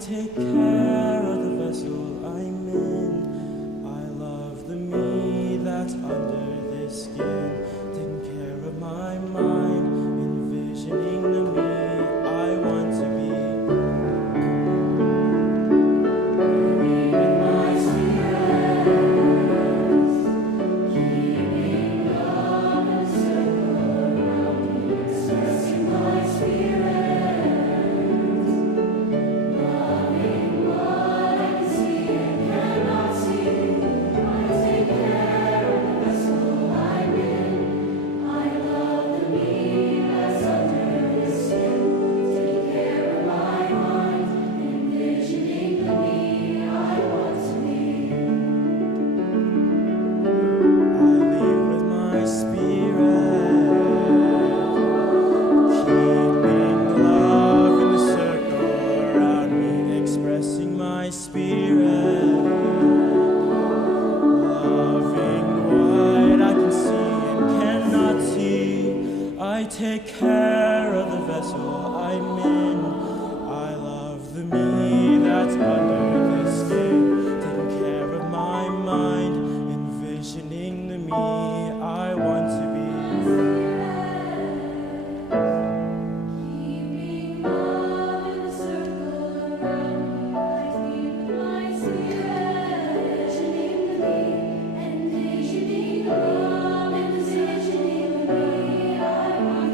Take care of the vessel I'm in. I love the me that's under this skin. Taking care of my mind, envisioning the me I want to be. With my spirit, keeping love in a circle around me, expressing my spirit. Take care of the vessel I'm in. I love the me that's under this skin. Taking care of my mind, envisioning the me I want to be. Keeping love in a circle around me. I keep my spirit, envisioning the me, envisioning the love, envisioning the me I want.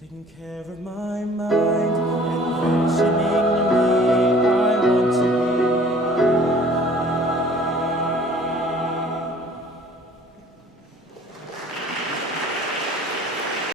Taking care of my mind, envisioning